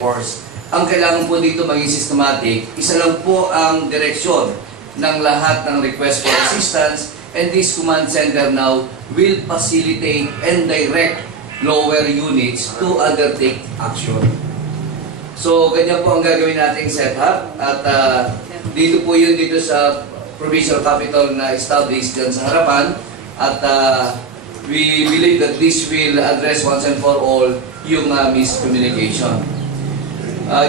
course. Ang kailangan po dito maging systematic, isa lang po ang direksyon ng lahat ng request for assistance, and this command center now will facilitate and direct lower units to undertake action. So, ganyan po ang gagawin nating setup, at dito po yun dito sa provincial capital na established dyan sa harapan, at we believe that this will address once and for all yung miscommunication.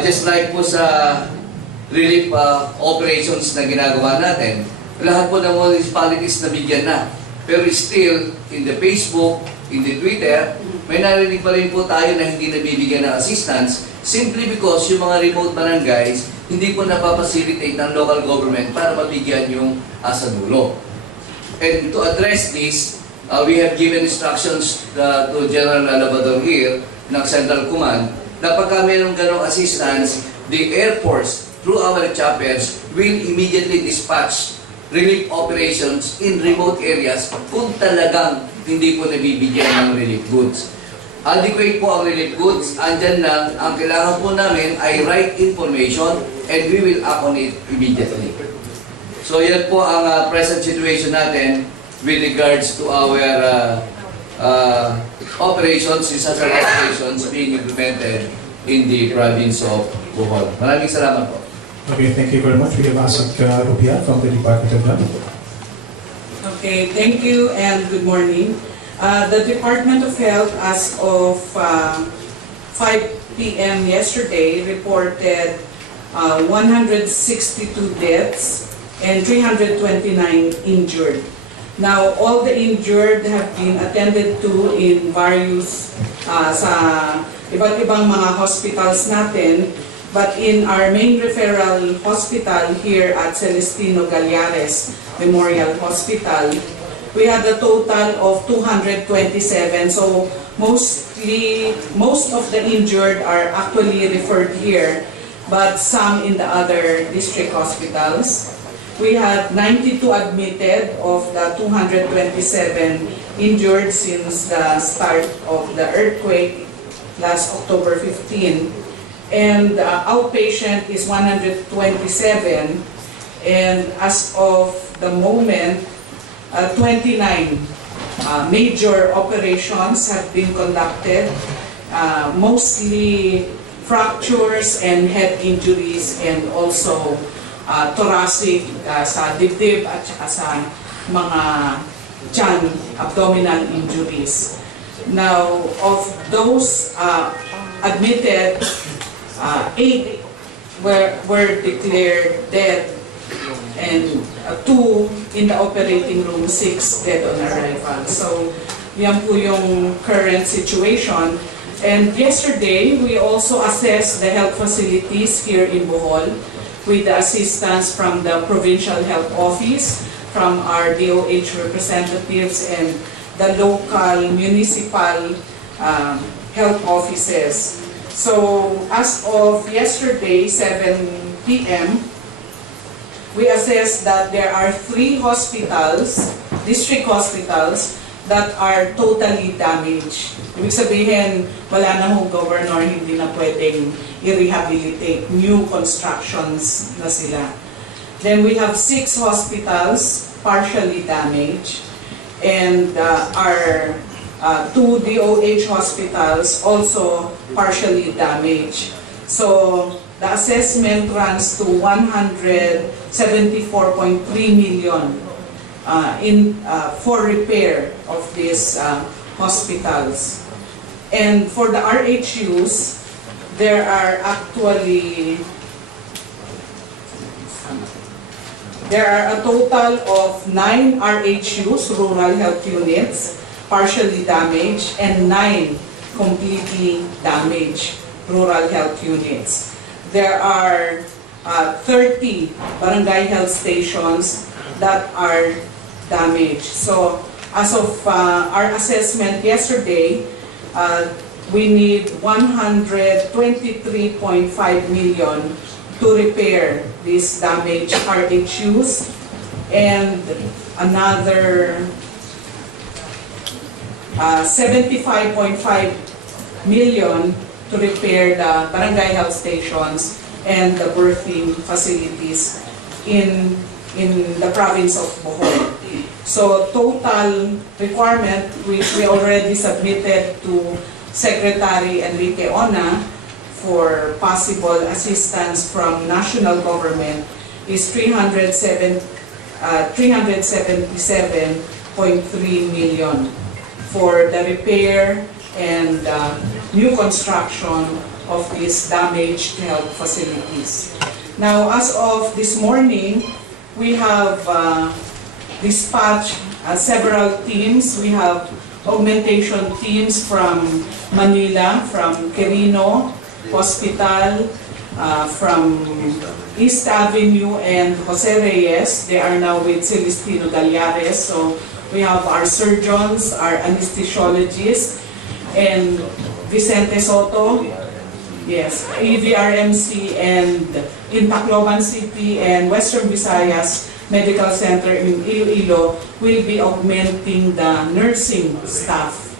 Just like po sa relief operations na ginagawa natin, lahat po ng municipalities nabigyan na. Pero still, in the Facebook, in the Twitter, may narinig pa rin po tayo na hindi nabibigyan ng assistance simply because yung mga remote barangays hindi po napapacilitate ng local government para mabigyan yung sa dulo. And to address this, we have given instructions to General Alabador here ng Central Command na pagka mayroong ganong assistance, the Air Force, through our choppers, will immediately dispatch relief operations in remote areas kung talagang hindi po nabibigyan ng relief goods. Adequate po ang relief goods, andyan lang, ang kailangan po namin ay right information, and we will act on it immediately. So yan po ang present situation natin with regards to our operations, disaster operations being implemented in the province of Bohol. Maraming salamat po. Okay, thank you very much. We have Asad Rupia from the Department of Health. Okay, thank you and good morning. The Department of Health, as of 5 p.m. yesterday, reported 162 deaths and 329 injured. Now, all the injured have been attended to in various sa iba't ibang mga hospitals natin, but in our main referral hospital here at Celestino Gallares Memorial Hospital, we had a total of 227. So most of the injured are actually referred here, but some in the other district hospitals. We had 92 admitted of the 227 injured since the start of the earthquake last October 15. And outpatient is 127. And as of the moment, 29 major operations have been conducted, mostly fractures and head injuries, and also thoracic sa dibdib at saka sa mga tiyan, abdominal injuries. Now, of those admitted, 8 were declared dead, and 2 in the operating room, 6 dead on arrival. So, yan po yung current situation. And yesterday, we also assessed the health facilities here in Bohol with the assistance from the Provincial Health Office, from our DOH representatives, and the local municipal health offices. So, as of yesterday, 7 p.m., we assessed that there are 3 hospitals, district hospitals, that are totally damaged. Ibig sabihin, wala na hong governor, hindi na pwedeng i-rehabilitate. New constructions na sila. Then we have 6 hospitals partially damaged, and our 2 DOH hospitals also partially damaged. So the assessment runs to 174.3 million for repair of these hospitals. And for the RHUs, there are actually a total of 9 RHUs, rural health units, partially damaged, and 9 completely damaged rural health units. There are 30 barangay health stations that are damaged. So, as of our assessment yesterday, we need 123.5 million to repair these damaged RHUs, and another 75.5 million to repair the barangay health stations and the birthing facilities in the province of Bohol. So total requirement, which we already submitted to Secretary Enrique Ona for possible assistance from national government, is 377.3 million for the repair and new construction of these damaged health facilities. Now, as of this morning, we have dispatched several teams. We have augmentation teams from Manila, from Quirino Hospital, from East Avenue and Jose Reyes. They are now with Celestino Gallares. So we have our surgeons, our anesthesiologists, and Vicente Soto, yes, EVRMC, and in Tacloban City and Western Visayas Medical Center in Iloilo will be augmenting the nursing staff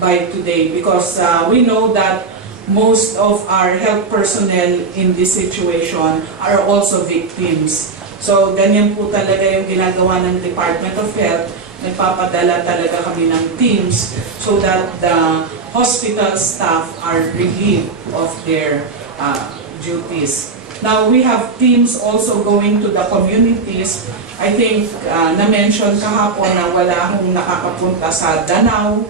by today, because we know that most of our health personnel in this situation are also victims. So ganyan po talaga yung ginagawa ng Department of Health. Nagpapadala talaga kami ng teams so that the hospital staff are relieved of their duties. Now, we have teams also going to the communities. I think na-mention kahapon na wala akong nakakapunta sa Danau,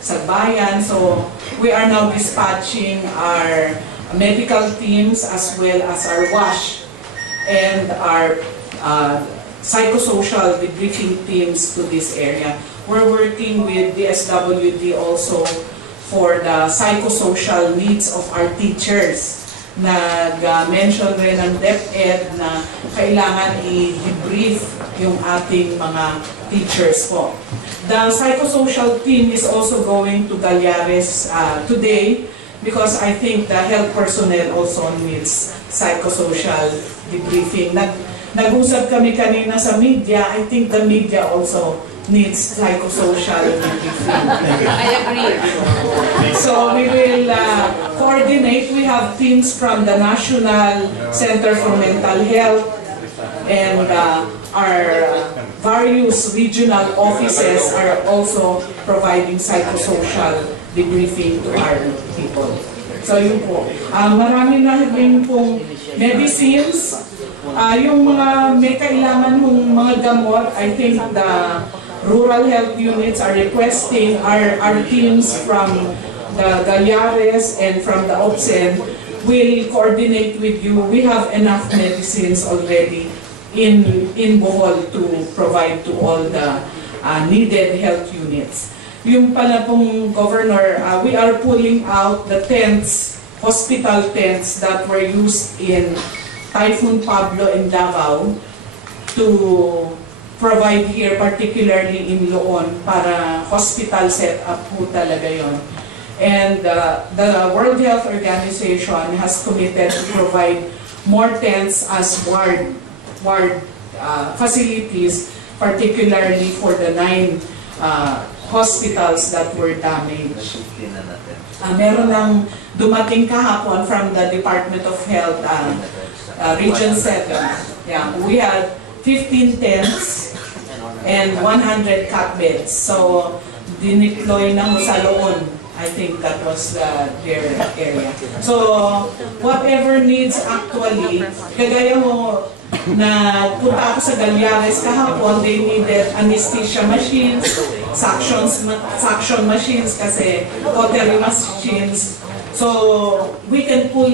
sa bayan. So, we are now dispatching our medical teams as well as our WASH and our psychosocial debriefing teams to this area. We're working with the SWD also for the psychosocial needs of our teachers. Nag-mention rin ng DepEd na kailangan i-debrief yung ating mga teachers po. The psychosocial team is also going to Gallares today, because I think the health personnel also needs psychosocial debriefing. Nag-usap kami kanina sa media. I think the media also needs psychosocial debriefing. I agree. So we will coordinate. We have teams from the National Center for Mental Health and our various regional offices are also providing psychosocial debriefing to our people. So yun po. Marami na rin pong medicines. Yung mga may kailangan mong mga gamot, I think the rural health units are requesting our teams from the Gallares and from the OPSEN will coordinate with you. We have enough medicines already in Bohol to provide to all the needed health units. Yung pala pong Governor, we are pulling out the tents, hospital tents that were used in Typhoon Pablo in Davao to provide here, particularly in Loon, para hospital setup po talaga yun. And the World Health Organization has committed to provide more tents as ward facilities, particularly for the 9 hospitals that were damaged. Meron ng dumating kahapon from the Department of Health, Region 7. Yeah, we had 15 tents and 100 cot beds. So, dineploy na sa Loon. I think that was their area. So, whatever needs actually, kagaya mo na punta ako sa Gallares kahapon, they needed anesthesia machines, suction machines kasi cautery machines. So, we can pull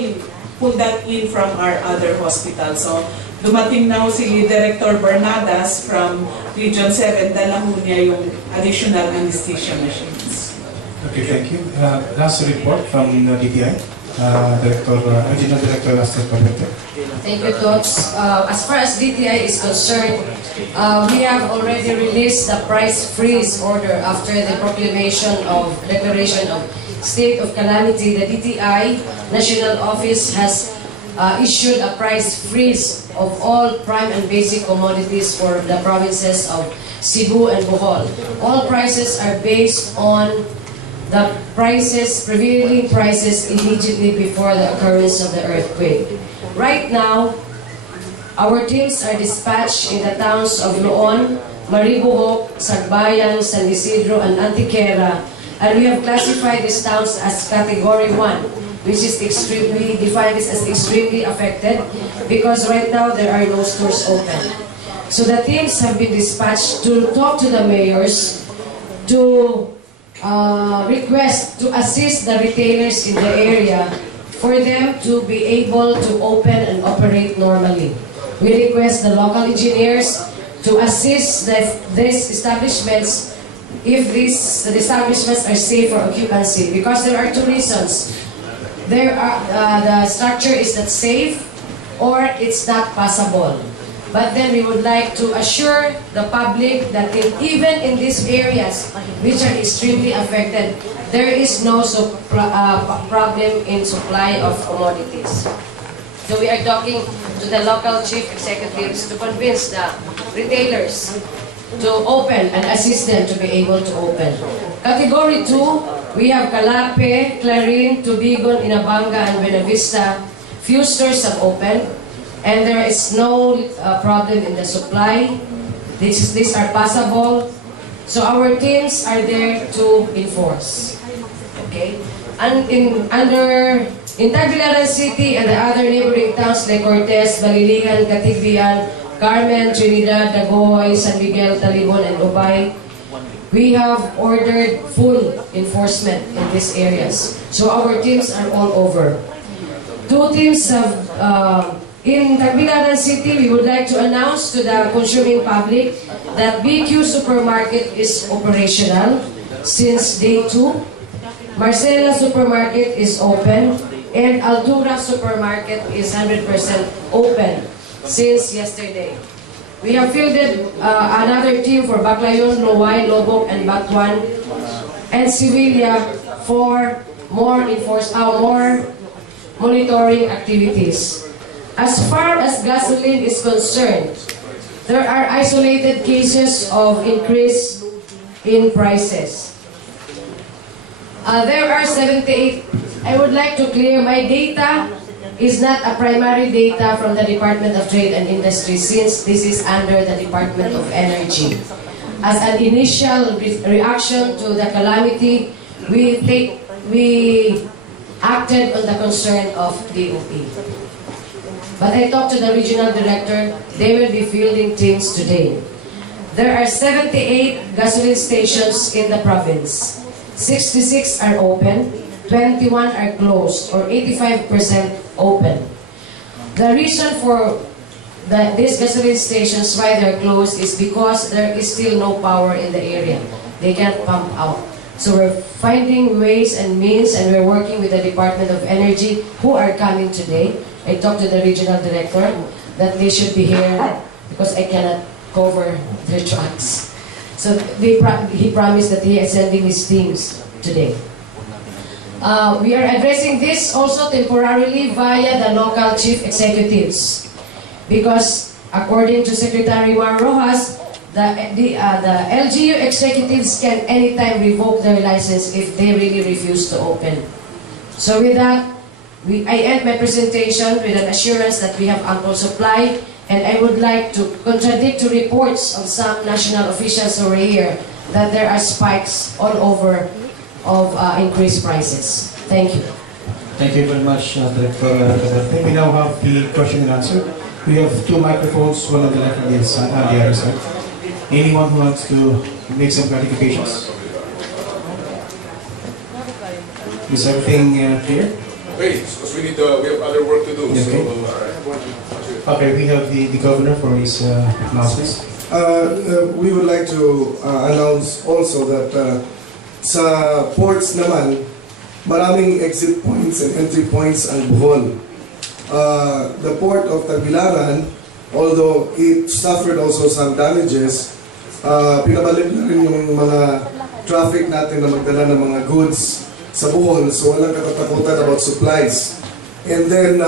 that in from our other hospitals. So, dumating na si Director Bernadas from Region 7, dala niya yung additional anesthesia machines. Okay, thank you. Last report from DTI. Regional Director Lester Pavete. Thank you, Tots. As far as DTI is concerned, we have already released the price freeze order after the declaration of state of calamity. The DTI National Office has issued a price freeze of all prime and basic commodities for the provinces of Cebu and Bohol. All prices are based on the prevailing prices immediately before the occurrence of the earthquake. Right now, our teams are dispatched in the towns of Loon, Maribohok, Sagbayan, San Isidro, and Antiquera, and we have classified these towns as Category 1, which is we define this as extremely affected because right now there are no stores open. So the teams have been dispatched to talk to the mayors to request to assist the retailers in the area for them to be able to open and operate normally. We request the local engineers to assist these establishments if the establishments are safe for occupancy, because there are two reasons. The structure is not safe or it's not passable. But then we would like to assure the public that even in these areas which are extremely affected, there is no problem in supply of commodities. So we are talking to the local chief executives to convince the retailers to open and assist them to be able to open. Category 2, we have Calape, Clarin, Tubigon, Inabanga, and Buenavista. Few stores have opened, and there is no problem in the supply. These are passable. So our teams are there to enforce. Okay? And in Tagbilaran City and the other neighboring towns like Cortez, Balilihan, Catigbian, Carmen, Trinidad, Dagohoy, San Miguel, Talibon, and Ubay, we have ordered full enforcement in these areas. So our teams are all over. Two teams have, in Tagbilaran City, we would like to announce to the consuming public that BQ Supermarket is operational since day 2. Marcela Supermarket is open, and Altura Supermarket is 100% open since yesterday. We have fielded another team for Baclayon, Loay, Lobok, and Batuan, and Sevilla for more monitoring activities. As far as gasoline is concerned, there are isolated cases of increase in prices. There are 78. I would like to clear my data is not a primary data from the Department of Trade and Industry, since this is under the Department of Energy. As an initial reaction to the calamity, we acted on the concern of DOE. But I talked to the regional director. They will be fielding teams today. There are 78 gasoline stations in the province. 66 are open, 21 are closed, or 85% open. The reason for these gasoline stations why they're closed is because there is still no power in the area. They can't pump out. So we're finding ways and means, and we're working with the Department of Energy, who are coming today. I talked to the regional director that they should be here because I cannot cover their trucks. So he promised that he is sending his teams today. We are addressing this also temporarily via the local chief executives, because according to Secretary Juan Rojas, the LGU executives can anytime revoke their license if they really refuse to open. So with that, I end my presentation with an assurance that we have ample supply. And I would like to contradict to reports of some national officials over here that there are spikes all over of increased prices. Thank you. Thank you very much, Director. We now have the question and answer. We have two microphones, one on the left and the other side. Anyone who wants to make some clarifications? Is everything clear? Wait, because we have other work to do. Okay. Okay, we have the governor for his announcements. We would like to announce also that sa ports naman, maraming exit points and entry points ang Bohol. The port of Tagbilaran, although it suffered also some damages, pinabalik na rin yung mga traffic natin na magdala ng mga goods sa Bohol, so walang katatakutan about supplies. And then,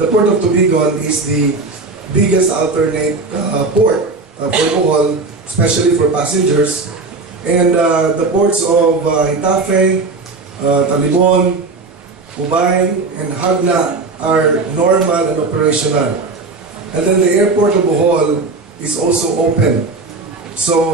the port of Tubigon is the biggest alternate port for Bohol, especially for passengers. And the ports of Itafe, Talibon, Ubay, and Hagna are normal and operational. And then the airport of Bohol is also open. So